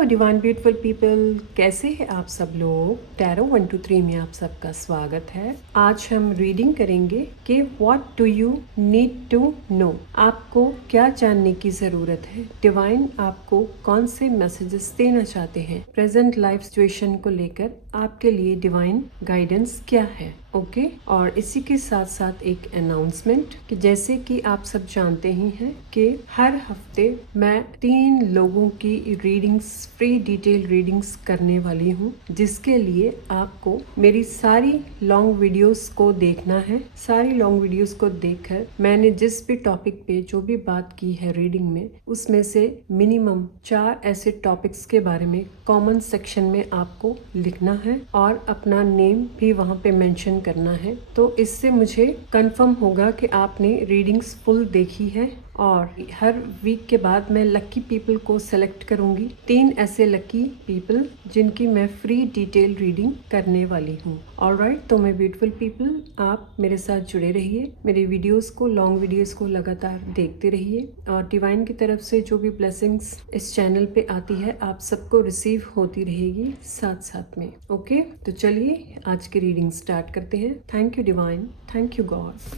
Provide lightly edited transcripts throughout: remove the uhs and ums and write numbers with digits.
Hello divine beautiful people, कैसे हैं आप सब लोग। टैरो 1 2 3 में आप सबका स्वागत है। आज हम रीडिंग करेंगे कि what do you need to know. आपको क्या जानने की ज़रूरत है। डिवाइन आपको कौन से मैसेजेस देना चाहते हैं। प्रेजेंट लाइफ सिचुएशन को लेकर आपके लिए डिवाइन गाइडेंस क्या है। ओके और इसी के साथ साथ एक अनाउंसमेंट कि जैसे कि आप सब जानते ही हैं कि हर हफ्ते मैं 3 लोगों की रीडिंग्स, फ्री डिटेल रीडिंग्स करने वाली हूं, जिसके लिए आपको मेरी सारी लॉन्ग वीडियोस को देखना है। सारी लॉन्ग वीडियोस को देखकर मैंने जिस भी टॉपिक पे जो भी बात की है रीडिंग में, उसमें से मिनिमम 4 ऐसे टॉपिक्स के बारे में कॉमन सेक्शन में आपको लिखना है और अपना नेम भी वहाँ पे मेंशन करना है। तो इससे मुझे कंफर्म होगा कि आपने रीडिंग्स फुल देखी है। और हर वीक के बाद मैं लकी पीपल को सेलेक्ट करूंगी, 3 ऐसे लकी पीपल जिनकी मैं फ्री डिटेल रीडिंग करने वाली हूँ। ऑलराइट, तो मैं ब्यूटीफुल पीपल, आप मेरे साथ जुड़े रहिए, मेरी वीडियोस को, लॉन्ग वीडियोस को लगातार देखते रहिए और डिवाइन की तरफ से जो भी ब्लेसिंग्स इस चैनल पे आती है आप सबको रिसीव होती रहेगी साथ साथ में। ओके, तो चलिए आज की रीडिंग स्टार्ट करते हैं। Thank you divine, thank you God,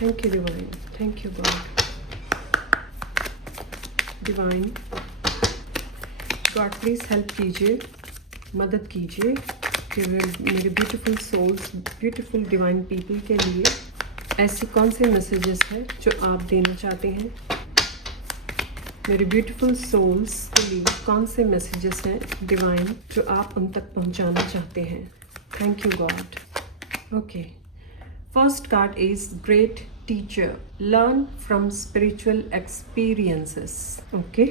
thank you divine, thank you God. Divine God please help कीजिए, मदद कीजिए कि मेरे beautiful souls, beautiful divine people के लिए ऐसे कौन से मैसेजेस हैं जो आप देना चाहते हैं। मेरे ब्यूटीफुल सोल्स के लिए कौन से मैसेजेस हैं डिवाइन जो आप उन तक पहुंचाना चाहते हैं। Thank you God. Okay, first card is Great Teacher. Learn from spiritual experiences. Okay.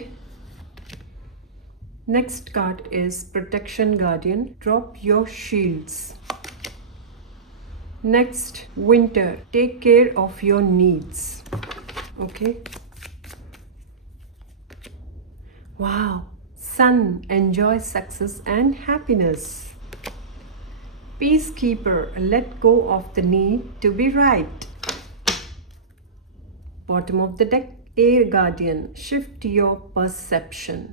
Next card is Protection Guardian. Drop your shields. Next, Winter. Take care of your needs. Okay. Wow. Sun. Enjoy success and happiness. Peacekeeper, let go of the need to be right. Bottom of the deck, Air Guardian, shift your perception.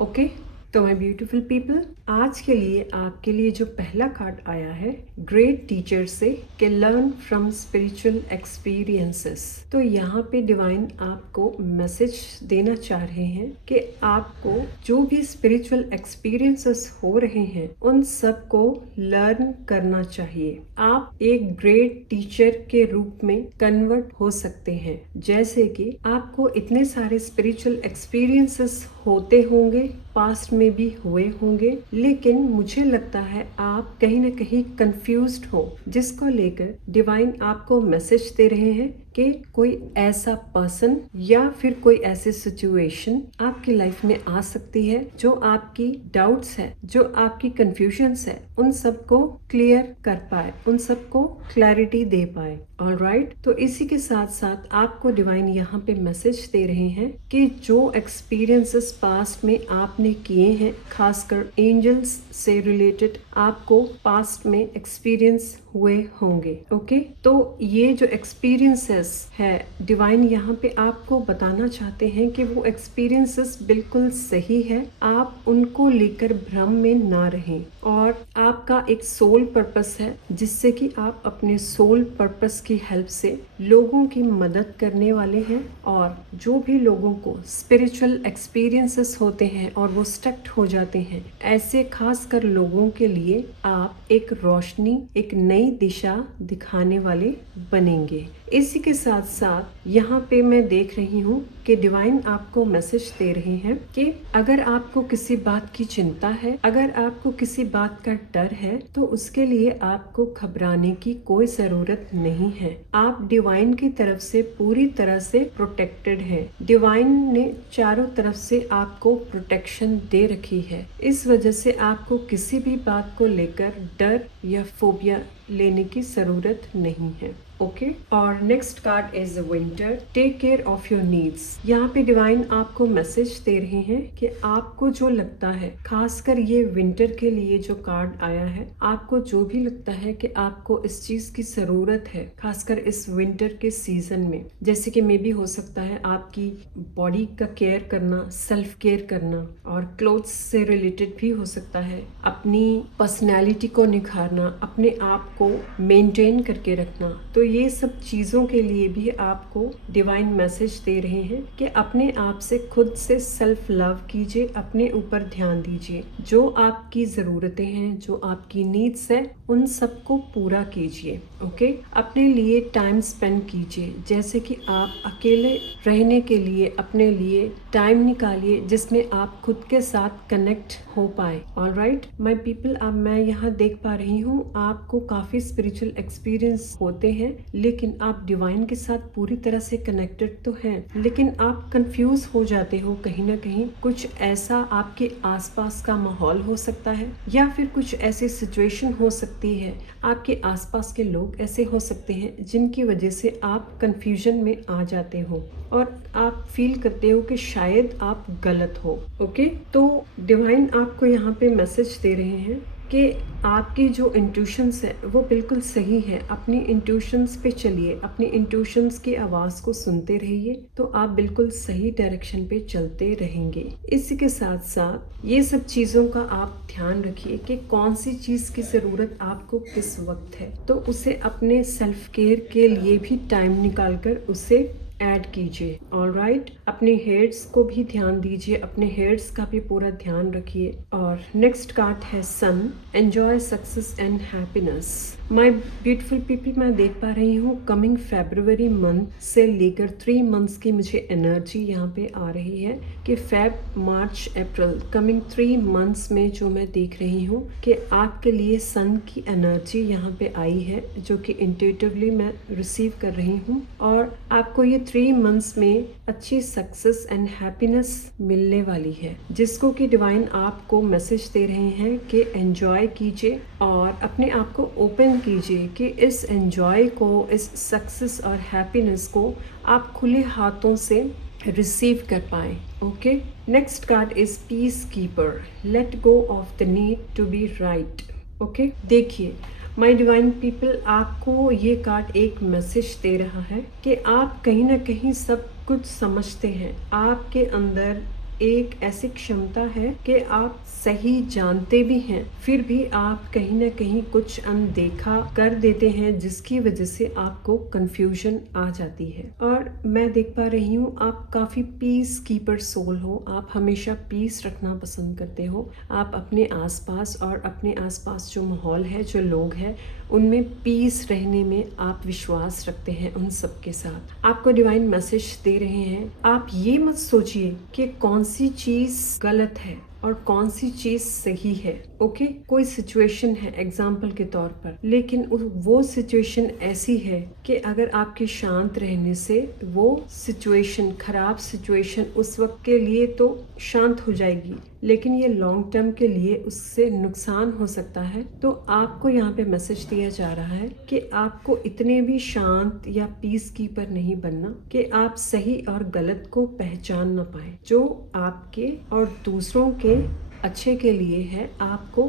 Okay, तो my beautiful people, आज के लिए आपके लिए जो पहला card आया है ग्रेट टीचर से कि लर्न फ्रॉम स्पिरिचुअल एक्सपीरियंसेस। तो यहाँ पे डिवाइन आपको मैसेज देना चाह रहे हैं कि आपको जो भी स्पिरिचुअल एक्सपीरियंसेस हो रहे हैं उन सब को लर्न करना चाहिए। आप एक ग्रेट टीचर के रूप में कन्वर्ट हो सकते हैं। जैसे कि आपको इतने सारे स्पिरिचुअल एक्सपीरियंसेस होते होंगे, पास्ट में भी हुए होंगे, लेकिन मुझे लगता है आप कहीं ना कहीं कंफ्यूज्ड हो, जिसको लेकर डिवाइन आपको मैसेज दे रहे हैं कि कोई ऐसा पर्सन या फिर कोई ऐसी सिचुएशन आपकी लाइफ में आ सकती है जो आपकी डाउट्स है, जो आपकी कंफ्यूजन्स है, उन सबको क्लियर कर पाए, उन सबको क्लैरिटी दे पाए। ऑलराइट, तो इसी के साथ साथ आपको डिवाइन यहाँ पे मैसेज दे रहे हैं कि जो एक्सपीरियंसेस पास्ट में आपने किए हैं, खासकर एंजल्स से रिलेटेड आपको पास्ट में एक्सपीरियंस हुए होंगे। ओके, तो ये जो एक्सपीरियंसेस है डिवाइन यहाँ पे आपको बताना चाहते हैं कि वो एक्सपीरियंसेस बिल्कुल सही है, आप उनको लेकर भ्रम में ना रहें। और आपका एक सोल पर्पस है जिससे कि आप अपने सोल पर्पस की हेल्प से लोगों की मदद करने वाले हैं। और जो भी लोगों को स्पिरिचुअल एक्सपीरियंसेस होते हैं और वो स्टक हो जाते हैं, ऐसे खासकर लोगों के लिए आप एक रोशनी, एक नई दिशा दिखाने वाले बनेंगे। इसी के साथ साथ यहाँ पे मैं देख रही हूँ कि डिवाइन आपको मैसेज दे रहे हैं कि अगर आपको किसी बात की चिंता है, अगर आपको किसी बात का डर है, तो उसके लिए आपको घबराने की कोई जरूरत नहीं है। आप डिवाइन की तरफ से पूरी तरह से प्रोटेक्टेड है। डिवाइन ने चारों तरफ से आपको प्रोटेक्शन दे रखी है। इस वजह से आपको किसी भी बात को लेकर डर या फोबिया लेने की जरूरत नहीं है। ओके, और next card is winter. Take care of your needs. यहाँ पे डिवाइन आपको मैसेज दे रहे हैं कि आपको जो लगता है, खासकर ये विंटर के लिए जो कार्ड आया है, आपको जो भी लगता है कि आपको इस चीज की जरूरत है, खासकर इस विंटर के सीजन में, जैसे कि मे भी हो सकता है आपकी बॉडी का केयर करना, सेल्फ केयर करना, और क्लोथ्स से रिलेटेड भी हो सकता है, अपनी पर्सनैलिटी को निखारना, अपने आप को मेंटेन करके रखना। तो ये सब चीज़ों के लिए भी आपको डिवाइन मैसेज दे रहे हैं कि अपने आप से, खुद से सेल्फ लव कीजिए, अपने ऊपर ध्यान दीजिए, जो आपकी ज़रूरतें हैं, जो आपकी नीड्स है, उन सबको पूरा कीजिए। ओके, अपने लिए टाइम स्पेंड कीजिए, जैसे कि आप अकेले रहने के लिए अपने लिए टाइम निकालिए जिसमें आप खुद के साथ कनेक्ट हो पाए। ऑलराइट माय पीपल, अब मैं यहाँ देख पा रही हूँ आपको काफी स्पिरिचुअल एक्सपीरियंस होते हैं, लेकिन आप डिवाइन के साथ पूरी तरह से कनेक्टेड तो हैं, लेकिन आप कंफ्यूज हो जाते हो कहीं ना कहीं। कुछ ऐसा आपके आसपास का माहौल हो सकता है, या फिर कुछ ऐसी सिचुएशन हो सकती है, आपके आसपास के लोग ऐसे हो सकते हैं जिनकी वजह से आप कंफ्यूजन में आ जाते हो और आप फील करते हो कि शायद आप गलत हो। ओके, तो डिवाइन आपको यहाँ पे मैसेज दे रहे हैं कि आपकी जो इंट्यूशंस है वो बिल्कुल सही है। अपनी इंट्यूशंस पे चलिए, अपनी इंट्यूशंस की आवाज़ को सुनते रहिए, तो आप बिल्कुल सही डायरेक्शन पे चलते रहेंगे। इसी के साथ साथ ये सब चीज़ों का आप ध्यान रखिए कि कौन सी चीज़ की ज़रूरत आपको किस वक्त है, तो उसे अपने सेल्फ केयर के लिए भी टाइम निकाल कर उसे ऐड कीजिए। ऑलराइट, अपने हेयर्स को भी ध्यान दीजिए, अपने हेयर्स का भी पूरा ध्यान रखिए। और नेक्स्ट कार्ड है sun, enjoy success and happiness. My beautiful people, मैं देख पा रही हूँ कमिंग फरवरी मंथ से लेकर 3 मंथ्स की मुझे एनर्जी यहाँ पे आ रही है कि फेब, मार्च, अप्रैल, कमिंग 3 मंथ्स में जो मैं देख रही हूँ कि आपके लिए सन की एनर्जी यहाँ पे आई है, जो कि इंट्यूटिवली मैं रिसीव कर रही हूँ, और आपको ये 3 मंथ्स में अच्छी सक्सेस एंड हैप्पीनेस मिलने वाली है, जिसको कि डिवाइन आपको मैसेज दे रहे हैं कि एंजॉय कीजिए और अपने आप को ओपन कीजिए कि इस एंजॉय को, इस सक्सेस और हैप्पीनेस को आप खुले हाथों से रिसीव कर पाए। Okay, next card is peace keeper, let go of the need to be right. Okay, देखिए माय डिवाइन पीपल, आपको ये कार्ड एक मैसेज दे रहा है कि आप कहीं ना कहीं सब कुछ समझते हैं, आपके अंदर एक ऐसी क्षमता है कि आप सही जानते भी हैं, फिर भी आप कहीं ना कहीं कुछ अनदेखा कर देते हैं, जिसकी वजह से आपको कंफ्यूजन आ जाती है। और मैं देख पा रही हूँ आप काफ़ी पीस कीपर सोल हो, आप हमेशा पीस रखना पसंद करते हो, आप अपने आसपास और अपने आसपास जो माहौल है, जो लोग हैं, उनमें पीस रहने में आप विश्वास रखते हैं उन सब के साथ। आपको डिवाइन मैसेज दे रहे हैं, आप ये मत सोचिए कि कौन सी चीज़ गलत है और कौन सी चीज सही है। ओके, कोई सिचुएशन है एग्जाम्पल के तौर पर, लेकिन वो सिचुएशन ऐसी है कि अगर आपके शांत रहने से वो सिचुएशन, खराब सिचुएशन उस वक्त के लिए तो शांत हो जाएगी, लेकिन ये लॉन्ग टर्म के लिए उससे नुकसान हो सकता है। तो आपको यहाँ पे मैसेज दिया जा रहा है कि आपको इतने भी शांत या पीस कीपर नहीं बनना कि आप सही और गलत को पहचान ना पाए। जो आपके और दूसरों के अच्छे के लिए है, आपको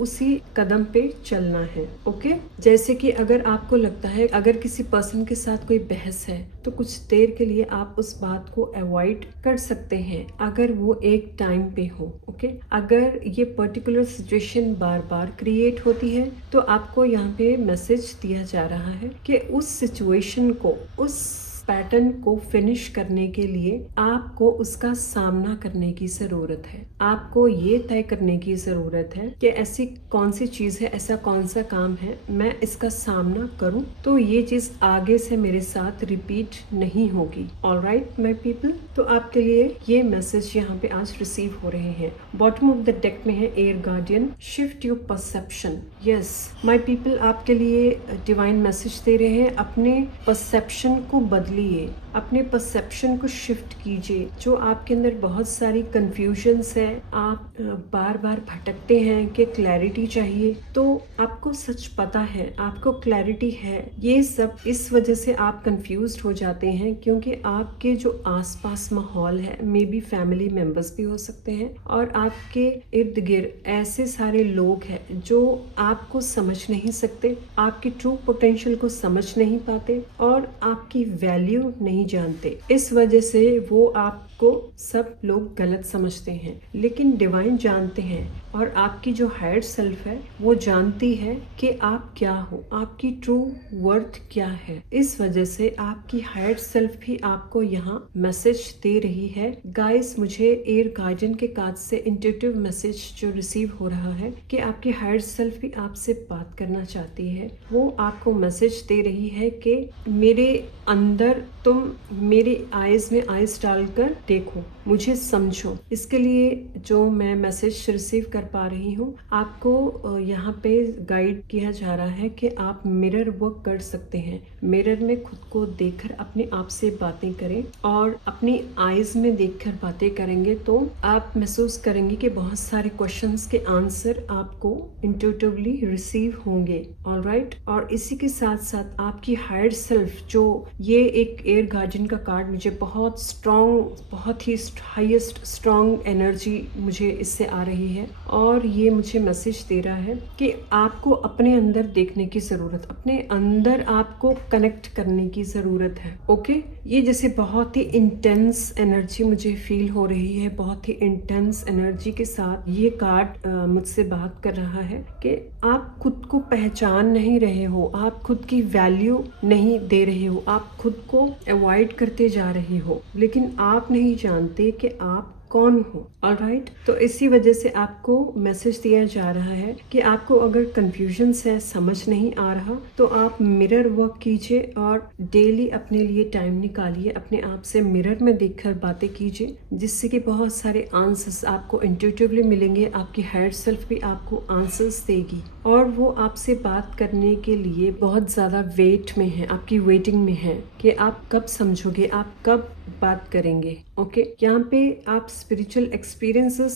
उसी कदम पे चलना है। ओके, जैसे कि अगर आपको लगता है अगर किसी पर्सन के साथ कोई बहस है, तो कुछ देर के लिए आप उस बात को अवॉइड कर सकते हैं अगर वो एक टाइम पे हो। ओके, अगर ये पर्टिकुलर सिचुएशन बार बार क्रिएट होती है, तो आपको यहाँ पे मैसेज दिया जा रहा है कि उस सिचुएशन को, उस पैटर्न को फिनिश करने के लिए आपको उसका सामना करने की ज़रूरत है। आपको ये तय करने की ज़रूरत है कि ऐसी कौन सी चीज़ है, ऐसा कौन सा काम है, मैं इसका सामना करूं तो ये चीज़ आगे से मेरे साथ रिपीट नहीं होगी। ऑलराइट माय पीपल, तो आपके लिए ये मैसेज यहाँ पे आज रिसीव हो रहे हैं। बॉटम ऑफ द डेक में है air guardian, shift your perception. Yes my people, आपके लिए डिवाइन मैसेज दे रहे हैं, अपने परसेप्शन को बदलिए, बदलिए, अपने परसेप्शन को शिफ्ट कीजिए। जो आपके अंदर बहुत सारी कंफ्यूजन्स है, आप बार बार भटकते हैं कि क्लैरिटी चाहिए, तो आपको सच पता है, आपको क्लैरिटी है। ये सब इस वजह से आप कंफ्यूज्ड हो जाते हैं क्योंकि आपके जो आसपास माहौल है, मे बी फैमिली मेंबर्स भी हो सकते हैं, और आपके इर्द गिर्द ऐसे सारे लोग हैं जो आपको समझ नहीं सकते, आपकी ट्रू पोटेंशियल को समझ नहीं पाते और आपकी वैल्यू नहीं जानते। इस वजह से वो आपको सब लोग गलत समझते हैं, लेकिन डिवाइन जानते हैं और आपकी जो हायर सेल्फ है वो जानती है कि आप क्या हो, आपकी ट्रू वर्थ क्या है। इस वजह से आपकी हायर सेल्फ भी आपको यहाँ मैसेज दे रही है। गाइस, मुझे एयर गार्डियन के कार्ड से इंट्यूटिव मैसेज जो रिसीव हो रहा है कि आपकी हायर सेल्फ भी आपसे बात करना चाहती है। वो आपको मैसेज दे रही है कि मेरे अंदर तुम मेरे आईज में आईज डालकर देखो, मुझे समझो। इसके लिए जो मैं मैसेज रिसीव कर पा रही हूँ, आपको यहाँ पे गाइड किया जा रहा है कि आप मिरर वर्क कर सकते हैं। मिरर में खुद को देखकर अपने आप से बातें करें और अपनी आईज में देखकर बातें करेंगे तो आप महसूस करेंगे कि बहुत सारे क्वेश्चंस के आंसर आपको इंट्यूटिवली रिसीव होंगे। ऑलराइट, और इसी के साथ साथ आपकी हायर सेल्फ, जो ये एक एयर गार्डियन का कार्ड मुझे बहुत स्ट्रॉन्ग, बहुत ही हाईएस्ट स्ट्रॉन्ग एनर्जी मुझे इससे आ रही है और ये मुझे मैसेज दे रहा है कि आपको अपने अंदर देखने की जरूरत, अपने अंदर आपको कनेक्ट करने की जरूरत है। ओके, ये जैसे बहुत ही इंटेंस एनर्जी मुझे फील हो रही है, बहुत ही इंटेंस एनर्जी के साथ ये कार्ड मुझसे बात कर रहा है कि आप खुद को पहचान नहीं रहे हो, आप खुद की वैल्यू नहीं दे रहे हो, आप खुद को अवॉइड करते जा रहे हो, लेकिन आप नहीं जानते कि आप कौन हो। ऑलराइट, तो इसी वजह से आपको मैसेज दिया जा रहा है कि आपको अगर कंफ्यूजन है, समझ नहीं आ रहा, तो आप मिरर वर्क कीजिए और डेली अपने लिए टाइम निकालिए, अपने आप से मिरर में देखकर बातें कीजिए, जिससे कि बहुत सारे आंसर्स आपको इंट्यूटिवली मिलेंगे। आपकी हायर सेल्फ भी आपको आंसर्स देगी और वो आपसे बात करने के लिए बहुत ज़्यादा वेट में है, आपकी वेटिंग में है कि आप कब समझोगे, आप कब बात करेंगे। ओके, यहाँ पे आप स्पिरिचुअल एक्सपीरियंसेस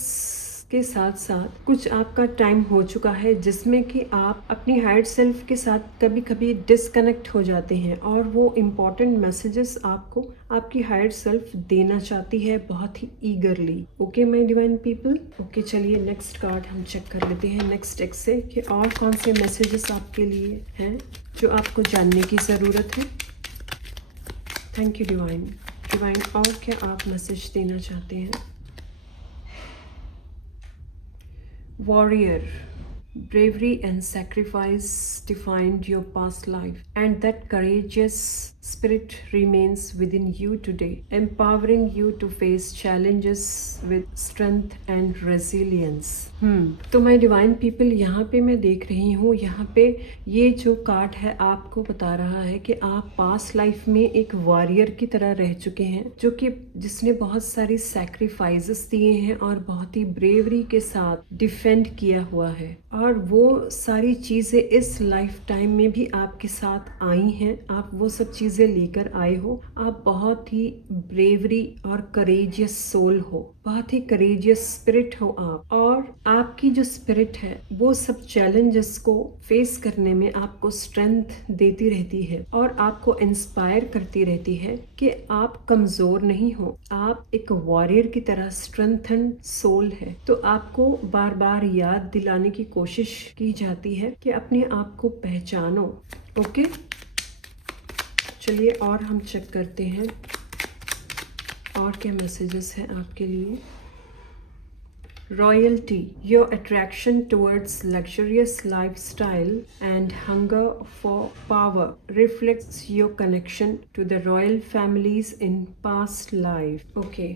के साथ साथ कुछ आपका टाइम हो चुका है जिसमें कि आप अपनी हायर सेल्फ के साथ कभी कभी डिस्कनेक्ट हो जाते हैं और वो इम्पोर्टेंट मैसेजेस आपको आपकी हायर सेल्फ देना चाहती है बहुत ही eagerly. Okay my divine people. Okay, चलिए नेक्स्ट कार्ड हम चेक कर लेते हैं नेक्स्ट डेक से कि और कौन से मैसेजेस आपके लिए हैं जो आपको जानने की ज़रूरत है। Thank you divine. डिवाइन, और क्या आप मैसेज देना चाहते हैं? Warrior, bravery and sacrifice defined your past life, and that courageous spirit remains within you today, empowering you to face challenges with strength and resilience. तो माय डिवाइन पीपल, यहाँ पे मैं देख रही हूँ, यहाँ पे ये जो कार्ड है आपको बता रहा है कि आप पास्ट लाइफ में एक वॉरियर की तरह रह चुके हैं, जो कि जिसने बहुत सारी सैक्रिफाइसेस दिए हैं और बहुत ही ब्रेवरी के साथ डिफेंड किया हुआ है, और वो सारी चीज़ें इस लाइफ टाइम में भी आपके साथ आई हैं। आप वो सब चीज़ें लेकर आए हो। आप बहुत ही ब्रेवरी और करेजियस सोल हो, बहुत ही करेजियस स्पिरिट हो आप, और आपकी जो स्पिरिट है वो सब चैलेंजेस को फेस करने में आपको स्ट्रेंथ देती रहती है और आपको इंस्पायर करती रहती है कि आप कमजोर नहीं हो, आप एक वॉरियर की तरह स्ट्रेंथन सोल है। तो आपको बार बार याद दिलाने की कोशिश की जाती है कि अपने आप को पहचानो। ओके, चलिए और हम चेक करते हैं और क्या मैसेजेस हैं आपके लिए। Royalty, your attraction towards luxurious lifestyle and hunger for power reflects your connection to the royal families in past life. Okay,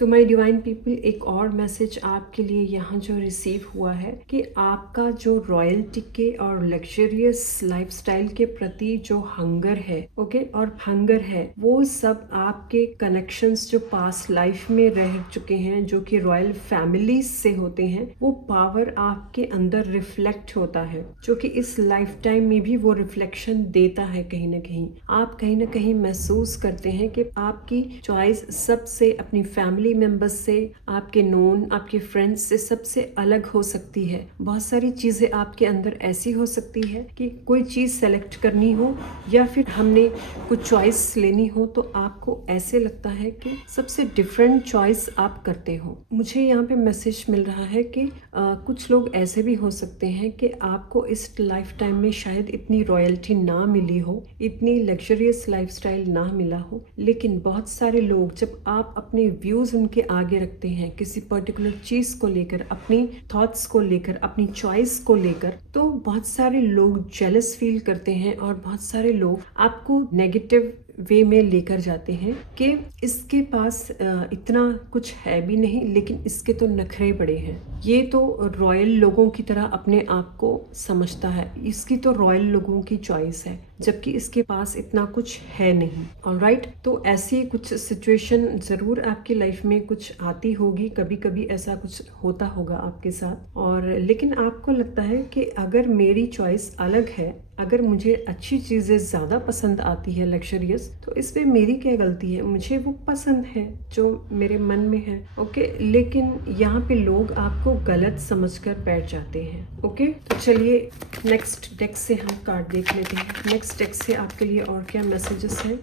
तो माय डिवाइन पीपल, एक और मैसेज आपके लिए यहाँ जो रिसीव हुआ है कि आपका जो रॉयल्टी के और लग्जरियस लाइफस्टाइल के प्रति जो हंगर है, ओके, और हंगर है, वो सब आपके कनेक्शंस जो पास्ट लाइफ में रह चुके हैं, जो कि रॉयल फैमिलीज से होते हैं, वो पावर आपके अंदर रिफ्लेक्ट होता है, जो कि इस लाइफ टाइम में भी वो रिफ्लेक्शन देता है। कहीं ना कहीं आप कहीं ना कहीं महसूस करते हैं कि आपकी चॉइस सबसे, अपनी फैमिली मेंबर्स से, आपके नोन, आपके फ्रेंड्स से सबसे अलग हो सकती है। बहुत सारी चीजें आपके अंदर ऐसी हो सकती है कि कोई चीज सेलेक्ट करनी हो या फिर हमने कुछ चॉइस लेनी हो तो आपको ऐसे लगता है कि सबसे डिफरेंट चॉइस आप करते हो। मुझे यहाँ पे मैसेज मिल रहा है कि कुछ लोग ऐसे भी हो सकते हैं कि आपको इस लाइफ टाइम में शायद इतनी रॉयल्टी ना मिली हो, इतनी लग्जरियस लाइफस्टाइल ना मिला हो, लेकिन बहुत सारे लोग जब आप अपने व्यूज उनके आगे रखते हैं किसी पर्टिकुलर चीज को लेकर, अपनी थॉट्स को लेकर, अपनी चॉइस को लेकर, तो बहुत सारे लोग जेलस फील करते हैं और बहुत सारे लोग आपको नेगेटिव वे में लेकर जाते हैं कि इसके पास इतना कुछ है भी नहीं, लेकिन इसके तो नखरे बड़े हैं, ये तो रॉयल लोगों की तरह अपने आप को समझता है, इसकी तो रॉयल लोगों की चॉइस है, जबकि इसके पास इतना कुछ है नहीं। ऑलराइट, तो ऐसी कुछ सिचुएशन जरूर आपकी लाइफ में कुछ आती होगी, कभी कभी ऐसा कुछ होता होगा आपके साथ। और लेकिन आपको लगता है कि अगर मेरी चॉइस अलग है, अगर मुझे अच्छी चीजें ज्यादा पसंद आती है, लग्जरियस, तो इसमें मेरी क्या गलती है, मुझे वो पसंद है जो मेरे मन में है। ओके, लेकिन यहाँ पे लोग आपको गलत समझकर बैठ जाते हैं। ओके, तो चलिए नेक्स्ट डेक से हम कार्ड देख लेते हैं। नेक्स्ट डेक से आपके लिए और क्या मैसेजेस हैं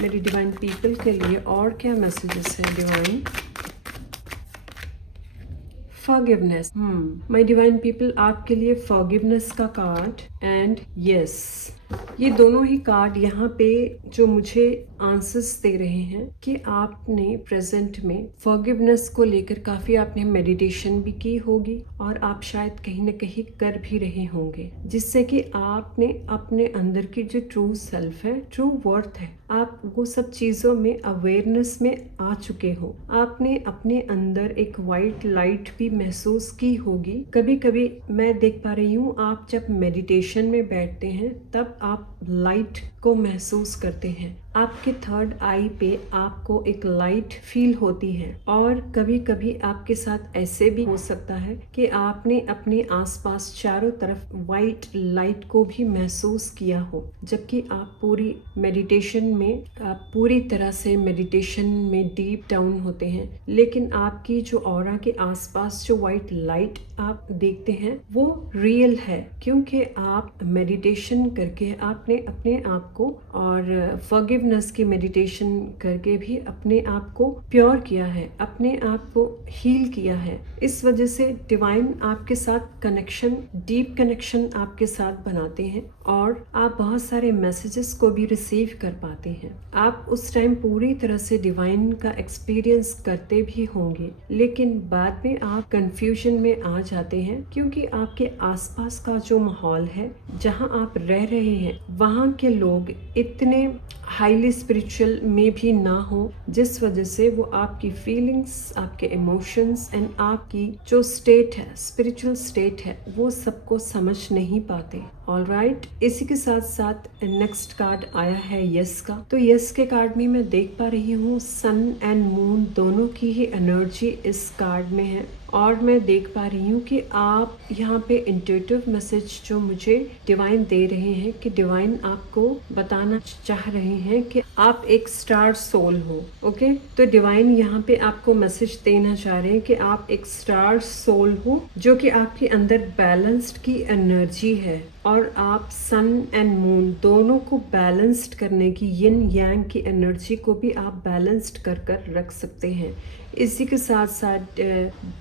मेरी डिवाइन पीपल के लिए, और क्या मैसेजेस हैं divine? Forgiveness, my divine people, आपके लिए फॉरगिवनेस का कार्ड एंड यस, ये दोनों ही कार्ड यहाँ पे जो मुझे आंसर्स दे रहे हैं कि आपने प्रेजेंट में फॉरगिवनेस को लेकर काफी आपने मेडिटेशन भी की होगी और आप शायद कहीं ना कहीं कर भी रहे होंगे, जिससे कि आपने अपने अंदर की जो ट्रू सेल्फ है, ट्रू वर्थ है, आप वो सब चीजों में अवेयरनेस में आ चुके हो। आपने अपने अंदर एक वाइट लाइट भी महसूस की होगी। कभी कभी मैं देख पा रही हूँ, आप जब मेडिटेशन में बैठते हैं तब आप लाइट को महसूस करते हैं, आपके थर्ड आई पे आपको एक लाइट फील होती है। और कभी कभी आपके साथ ऐसे भी हो सकता है कि आपने अपने आसपास चारों तरफ वाइट लाइट को भी महसूस किया हो, जबकि आप पूरी मेडिटेशन में, आप पूरी तरह से मेडिटेशन में डीप डाउन होते हैं, लेकिन आपकी जो ऑरा के आसपास जो वाइट लाइट आप देखते हैं वो रियल है, क्योंकि आप मेडिटेशन करके आपने अपने आप को, और फॉरगिवनेस की मेडिटेशन करके भी अपने आप को प्योर किया है, अपने आप को हील किया है। इस वजह से डिवाइन आपके साथ कनेक्शन, डीप कनेक्शन आपके साथ बनाते हैं और आप बहुत सारे मैसेजेस को भी रिसीव कर पाते हैं। आप उस टाइम पूरी तरह से डिवाइन का एक्सपीरियंस करते भी होंगे, लेकिन बाद में आप कंफ्यूजन में आ जाते हैं, क्योंकि आपके आसपास का जो माहौल है, जहां आप रह रहे हैं, वहां के लोग इतने हाईली स्पिरिचुअल में भी ना हो, जिस वजह से वो आपकी फीलिंग्स, आपके इमोशंस एंड आपकी जो स्टेट है, स्पिरिचुअल स्टेट है, वो सबको समझ नहीं पाते। ऑलराइट, इसी के साथ साथ नेक्स्ट कार्ड आया है यस का। तो यस के कार्ड में मैं देख पा रही हूँ सन एंड मून दोनों की ही एनर्जी इस कार्ड में है, और मैं देख पा रही हूँ कि आप यहाँ पे इंट्यूटिव मैसेज जो मुझे डिवाइन दे रहे हैं कि डिवाइन आपको बताना चाह रहे हैं कि आप एक स्टार सोल हो। ओके, तो डिवाइन यहाँ पे आपको मैसेज देना चाह रहे हैं कि आप एक स्टार सोल हो, जो कि आपके अंदर बैलेंस्ड की एनर्जी है, और आप सन एंड मून दोनों को बैलेंस्ड करने की, यिन यांग की एनर्जी को भी आप बैलेंस्ड कर कर रख सकते हैं। इसी के साथ साथ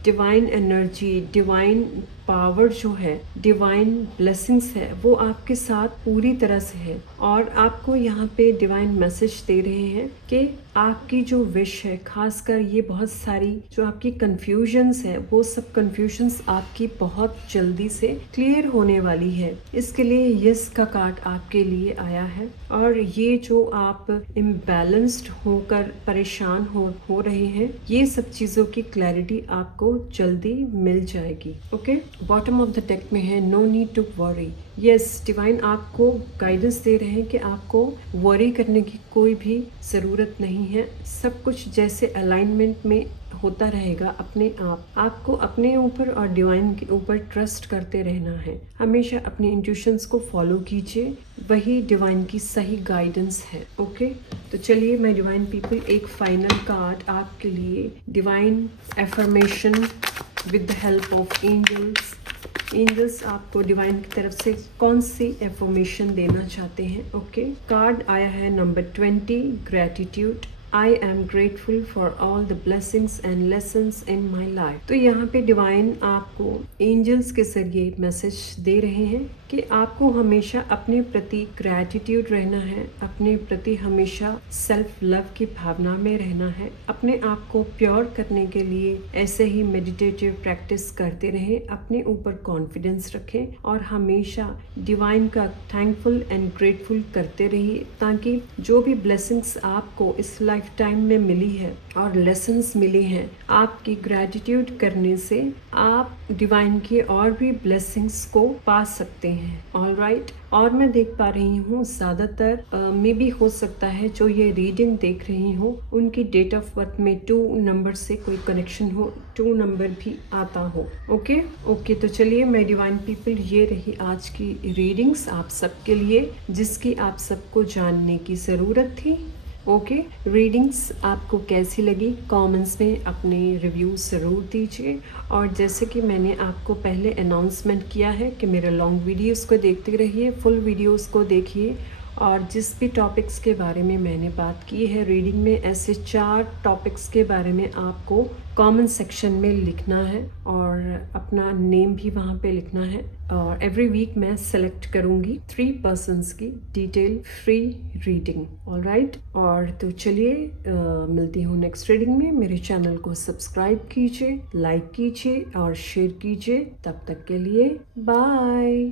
डिवाइन एनर्जी, डिवाइन पावर जो है, डिवाइन ब्लेसिंग्स है, वो आपके साथ पूरी तरह से है। और आपको यहाँ पे डिवाइन मैसेज दे रहे हैं कि आपकी जो विश है, खासकर ये बहुत सारी जो आपकी कंफ्यूजन्स है, वो सब कंफ्यूजन्स आपकी बहुत जल्दी से क्लियर होने वाली है। इसके लिए यस का कार्ड आपके लिए आया है। और ये जो आप इम्बैलेंस्ड होकर परेशान हो रहे हैं, ये सब चीज़ों की क्लैरिटी आपको जल्दी मिल जाएगी। Okay, bottom of the deck में है no need to worry. Yes, divine आपको गाइडेंस दे रहे हैं कि आपको वरी करने की कोई भी ज़रूरत नहीं है। सब कुछ जैसे अलाइनमेंट में होता रहेगा अपने आप। आपको अपने ऊपर और डिवाइन के ऊपर ट्रस्ट करते रहना है। हमेशा अपने इंट्यूशंस को फॉलो कीजिए, वही डिवाइन की सही गाइडेंस है। ओके, तो चलिए मैं डिवाइन पीपल एक फाइनल कार्ड आपके लिए, divine affirmation with the help of angels. Angels आपको डिवाइन की तरफ से कौन सी एफर्मेशन देना चाहते हैं। ओके, कार्ड आया है number 20, gratitude. I am grateful for all the blessings and lessons in my life. तो यहाँ पे डिवाइन आपको एंजल्स के जरिए मैसेज दे रहे हैं कि आपको हमेशा अपने प्रति ग्रैटिट्यूड रहना है, अपने प्रति हमेशा सेल्फ लव की भावना में रहना है। अपने आप को प्योर करने के लिए ऐसे ही मेडिटेटिव प्रैक्टिस करते रहें, अपने ऊपर कॉन्फिडेंस रखें और हमेशा डिवाइन का थैंकफुल एंड ग्रेटफुल करते रहिए, ताकि जो भी ब्लेसिंग्स आपको इस लाइफ टाइम में मिली है और लेसन्स मिली हैं, आपकी ग्रैटिट्यूड करने से आप डिवाइन की और भी ब्लेसिंग्स को पा सकते हैं। ऑल राइट, और मैं देख पा रही हूँ ज़्यादातर मे भी हो सकता है जो ये रीडिंग देख रही हूँ उनकी डेट ऑफ बर्थ में 2 नंबर से कोई कनेक्शन हो, 2 नंबर भी आता हो। ओके, तो चलिए मैं डिवाइन पीपल, ये रही आज की रीडिंग्स आप सबके लिए, जिसकी आप सबको जानने की ज़रूरत थी। ओके, रीडिंग्स आपको कैसी लगी कमेंट्स में अपने रिव्यूज़ ज़रूर दीजिए। और जैसे कि मैंने आपको पहले अनाउंसमेंट किया है कि मेरे लॉन्ग वीडियोस को देखते रहिए, फुल वीडियोस को देखिए, और जिस भी टॉपिक्स के बारे में मैंने बात की है रीडिंग में, ऐसे 4 टॉपिक्स के बारे में आपको कमेंट सेक्शन में लिखना है और अपना नेम भी वहाँ पे लिखना है। और एवरी वीक मैं सेलेक्ट करूँगी 3 पर्सन्स की detail free reading. All right, और तो चलिए मिलती हूँ नेक्स्ट रीडिंग में। मेरे चैनल को सब्सक्राइब कीजिए, लाइक कीजिए और शेयर कीजिए। तब तक के लिए बाय।